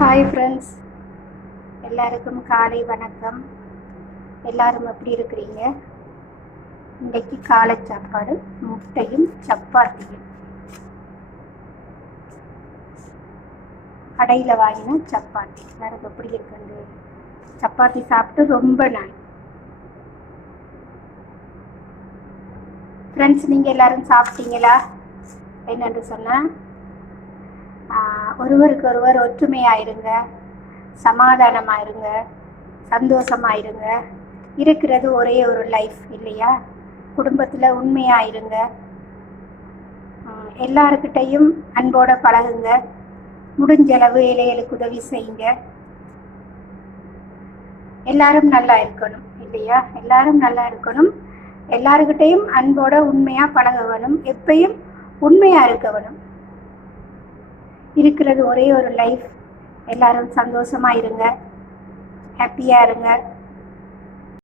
Hi friends, எல்லாருக்கும் காலை வணக்கம். எல்லாரும் எப்படி இருக்கிறீங்க? இன்றைக்கு காலை சாப்பாடு முட்டையும் சப்பாத்தியும். கடையில் வாங்கின சப்பாத்தி எனக்கு எப்படி இருக்குது. சப்பாத்தி சாப்பிட்டு ரொம்ப நாள். ஃப்ரெண்ட்ஸ், நீங்கள் எல்லாரும் சாப்பிட்டீங்களா? என்னென்று சொன்னால், ஒருவருக்கு ஒருவர் ஒற்றுமையாயிருங்க, சமாதானமாயிருங்க, சந்தோஷமாயிருங்க. இருக்கிறது ஒரே ஒரு லைஃப் இல்லையா? குடும்பத்தில் உண்மையாயிருங்க, எல்லாருக்கிட்டையும் அன்போட பழகுங்க, முடிஞ்சளவு ஏழைகளுக்கு உதவி செய்யுங்க. எல்லாரும் நல்லா இருக்கணும் இல்லையா? எல்லாரும் நல்லா இருக்கணும். எல்லாருக்கிட்டையும் அன்போட உண்மையாக பழக வேணும். எப்பயும் உண்மையாக இருக்க வேணும். இருக்கிறது ஒரே ஒரு லைஃப். எல்லாரும் சந்தோஷமாக இருங்க, ஹாப்பியாக இருங்க.